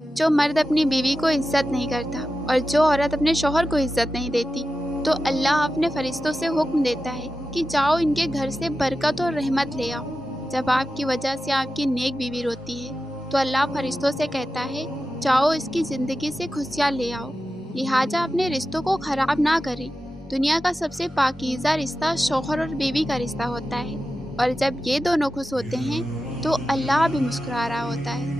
जो मर्द अपनी बीवी को इज्जत नहीं करता और जो औरत अपने शौहर को इज्जत नहीं देती, तो अल्लाह अपने फरिश्तों से हुक्म देता है कि जाओ इनके घर से बरकत और रहमत ले आओ। जब आपकी वजह से आपकी नेक बीवी रोती है तो अल्लाह फरिश्तों से कहता है जाओ इसकी ज़िंदगी से खुशियाँ ले आओ। लिहाजा अपने रिश्तों को ख़राब ना करें। दुनिया का सबसे पाकीज़ा रिश्ता शौहर और बीवी का रिश्ता होता है, और जब ये दोनों खुश होते हैं तो अल्लाह भी मुस्कुरा रहा होता है।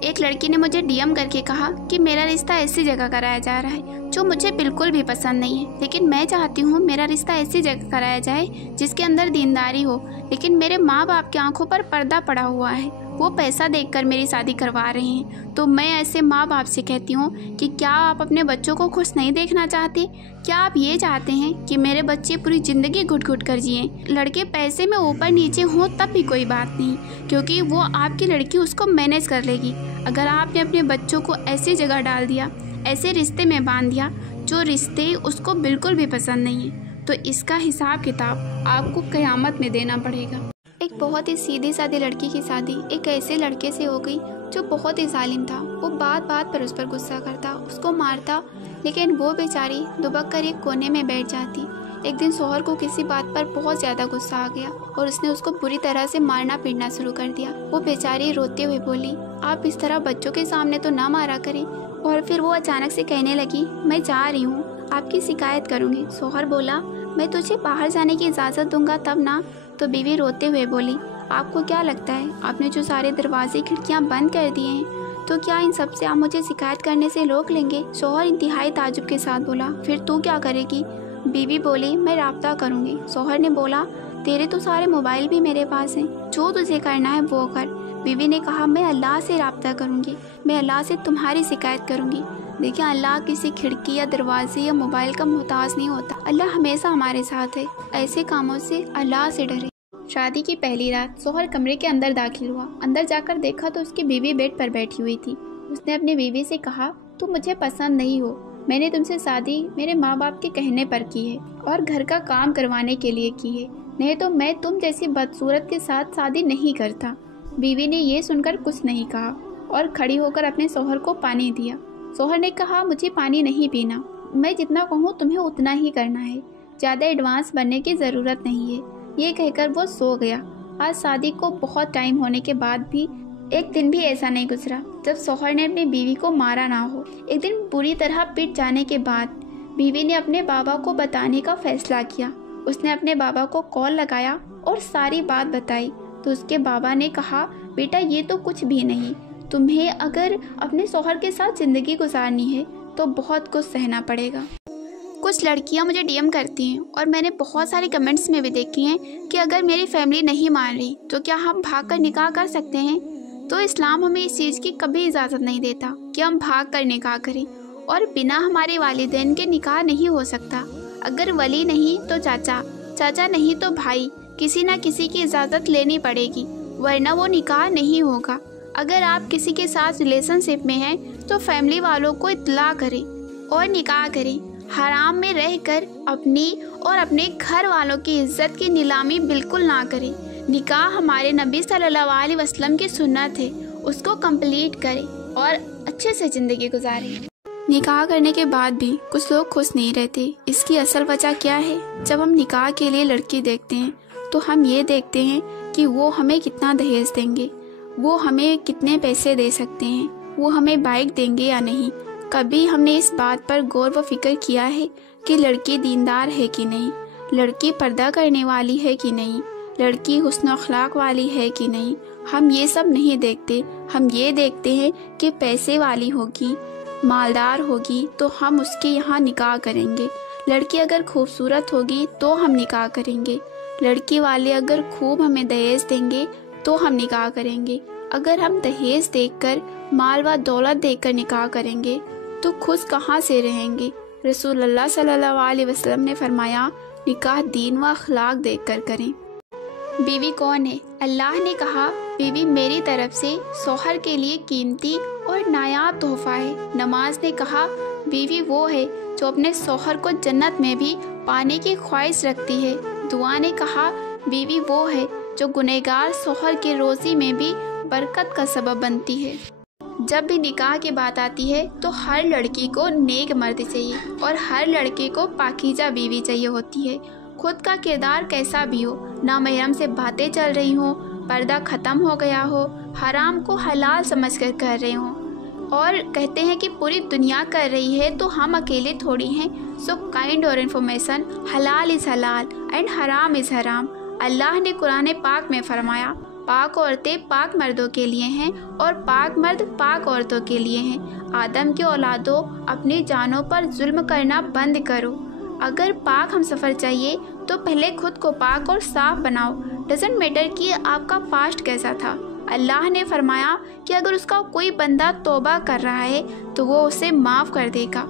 एक लड़की ने मुझे डीएम करके कहा कि मेरा रिश्ता ऐसी जगह कराया जा रहा है जो मुझे बिल्कुल भी पसंद नहीं है, लेकिन मैं चाहती हूँ मेरा रिश्ता ऐसी जगह कराया जाए जिसके अंदर दीनदारी हो, लेकिन मेरे माँ बाप की आंखों पर पर्दा पड़ा हुआ है, वो पैसा देखकर मेरी शादी करवा रहे हैं। तो मैं ऐसे माँ बाप से कहती हूँ कि क्या आप अपने बच्चों को खुश नहीं देखना चाहते? क्या आप ये चाहते हैं कि मेरे बच्चे पूरी ज़िंदगी घुट घुट कर जिए? लड़के पैसे में ऊपर नीचे हों तब भी कोई बात नहीं, क्योंकि वो आपकी लड़की उसको मैनेज कर लेगी। अगर आपने अपने बच्चों को ऐसी जगह डाल दिया, ऐसे रिश्ते में बांध दिया जो रिश्ते उसको बिल्कुल भी पसंद नहीं है, तो इसका हिसाब किताब आपको क़यामत में देना पड़ेगा। एक बहुत ही सीधी सादी लड़की की शादी एक ऐसे लड़के से हो गई जो बहुत ही जालिम था। वो बात बात पर उस पर गुस्सा करता, उसको मारता, लेकिन वो बेचारी दुबक कर एक कोने में बैठ जाती। एक दिन शौहर को किसी बात पर बहुत ज़्यादा गुस्सा आ गया और उसने उसको बुरी तरह से मारना पीटना शुरू कर दिया। वो बेचारी रोते हुए बोली, आप इस तरह बच्चों के सामने तो ना मारा करें। और फिर वो अचानक से कहने लगी, मैं जा रही हूँ, आपकी शिकायत करूँगी। शौहर बोला, मैं तुझे बाहर जाने की इजाज़त दूंगा तब ना। तो बीवी रोते हुए बोली, आपको क्या लगता है आपने जो सारे दरवाजे खिड़कियाँ बंद कर दिए हैं, तो क्या इन सब से आप मुझे शिकायत करने से रोक लेंगे? शौहर इंतहाई ताजुब के साथ बोला, फिर तू क्या करेगी? बीवी बोली, मैं राब्ता करूँगी। शौहर ने बोला, तेरे तो सारे मोबाइल भी मेरे पास हैं, जो तुझे करना है वो कर। बीवी ने कहा, मैं अल्लाह से राब्ता करूँगी, मैं अल्लाह से तुम्हारी शिकायत करूँगी। देखिए, अल्लाह किसी खिड़की या दरवाजे या मोबाइल का मोहताज नहीं होता। अल्लाह हमेशा हमारे साथ है। ऐसे कामों से अल्लाह से डरे। शादी की पहली रात शौहर कमरे के अंदर दाखिल हुआ। अंदर जाकर देखा तो उसकी बीवी बेड पर बैठी हुई थी। उसने अपनी बीवी से कहा, तुम मुझे पसंद नहीं हो, मैंने तुमसे शादी मेरे माँ बाप के कहने पर की है और घर का काम करवाने के लिए की है, नहीं तो मैं तुम जैसी बदसूरत के साथ शादी नहीं करता। बीवी ने ये सुनकर कुछ नहीं कहा और खड़ी होकर अपने शौहर को पानी दिया। शौहर ने कहा, मुझे पानी नहीं पीना, मैं जितना कहूँ तुम्हें उतना ही करना है, ज़्यादा एडवांस बनने की ज़रूरत नहीं है। ये कहकर वो सो गया। आज शादी को बहुत टाइम होने के बाद भी एक दिन भी ऐसा नहीं गुजरा जब शौहर ने अपनी बीवी को मारा ना हो। एक दिन बुरी तरह पिट जाने के बाद बीवी ने अपने बाबा को बताने का फैसला किया। उसने अपने बाबा को कॉल लगाया और सारी बात बताई तो उसके बाबा ने कहा, बेटा ये तो कुछ भी नहीं, तुम्हें अगर अपने शौहर के साथ ज़िंदगी गुजारनी है तो बहुत कुछ सहना पड़ेगा। कुछ लड़कियां मुझे डीएम करती हैं और मैंने बहुत सारे कमेंट्स में भी देखी हैं कि अगर मेरी फैमिली नहीं मान रही तो क्या हम भागकर निकाह कर सकते हैं? तो इस्लाम हमें इस चीज़ की कभी इजाज़त नहीं देता कि हम भागकर निकाह करें, और बिना हमारे वालिदैन के निकाह नहीं हो सकता। अगर वली नहीं तो चाचा, चाचा नहीं तो भाई, किसी ना किसी की इजाज़त लेनी पड़ेगी, वरना वो निकाह नहीं होगा। अगर आप किसी के साथ रिलेशनशिप में हैं तो फैमिली वालों को इत्तला करें और निकाह करें। हराम में रहकर अपनी और अपने घर वालों की इज्जत की नीलामी बिल्कुल ना करें। निकाह हमारे नबी सल्लल्लाहु अलैहि वसल्लम की सुन्नत है, उसको कंप्लीट करें और अच्छे से ज़िंदगी गुजारें। निकाह करने के बाद भी कुछ लोग खुश नहीं रहते। इसकी असल वजह क्या है? जब हम निकाह के लिए लड़की देखते हैं तो हम ये देखते हैं कि वो हमें कितना दहेज देंगे, वो हमें कितने पैसे दे सकते हैं, वो हमें बाइक देंगे या नहीं। कभी हमने इस बात पर गौर व फिक्र किया है कि लड़की दीनदार है कि नहीं, लड़की पर्दा करने वाली है कि नहीं, लड़की हुस्न अखलाक वाली है कि नहीं? हम ये सब नहीं देखते। हम ये देखते हैं कि पैसे वाली होगी, मालदार होगी तो हम उसके यहाँ निकाह करेंगे। लड़की अगर खूबसूरत होगी तो हम निकाह करेंगे। लड़की वाले अगर खूब हमें दहेज देंगे तो हम निकाह करेंगे। अगर हम दहेज देखकर, माल व दौलत देखकर निकाह करेंगे तो खुश कहाँ से रहेंगे? रसूलुल्लाह सल्लल्लाहु अलैहि वसल्लम ने फरमाया, निकाह दीन व अखलाक देखकर करें। बीवी कौन है? अल्लाह ने कहा, बीवी मेरी तरफ से शौहर के लिए कीमती और नायाब तोहफा है। नमाज ने कहा, बीवी वो है जो अपने शौहर को जन्नत में भी पाने की ख्वाहिश रखती है। दुआ ने कहा, बीवी वो है जो गुनहगार शौहर के रोज़ी में भी बरकत का सबब बनती है। जब भी निकाह की बात आती है तो हर लड़की को नेक मर्द चाहिए और हर लड़के को पाकीज़ा बीवी चाहिए होती है। खुद का किरदार कैसा भी हो, ना महरम से बातें चल रही हों, पर्दा ख़त्म हो गया हो, हराम को हलाल समझकर कर रहे हों, और कहते हैं कि पूरी दुनिया कर रही है तो हम अकेले थोड़ी हैं। सो काइंड और इन्फॉर्मेशन, हलाल इज़ हलाल एंड हराम इज़ हराम। अल्लाह ने कुरान पाक में फरमाया, पाक औरतें पाक मर्दों के लिए हैं और पाक मर्द पाक औरतों के लिए हैं। आदम के औलादों, अपनी जानों पर जुल्म करना बंद करो। अगर पाक हम सफ़र चाहिए तो पहले खुद को पाक और साफ बनाओ। डजेंट मैटर कि आपका पास्ट कैसा था। अल्लाह ने फरमाया कि अगर उसका कोई बंदा तौबा कर रहा है तो वो उसे माफ़ कर देगा।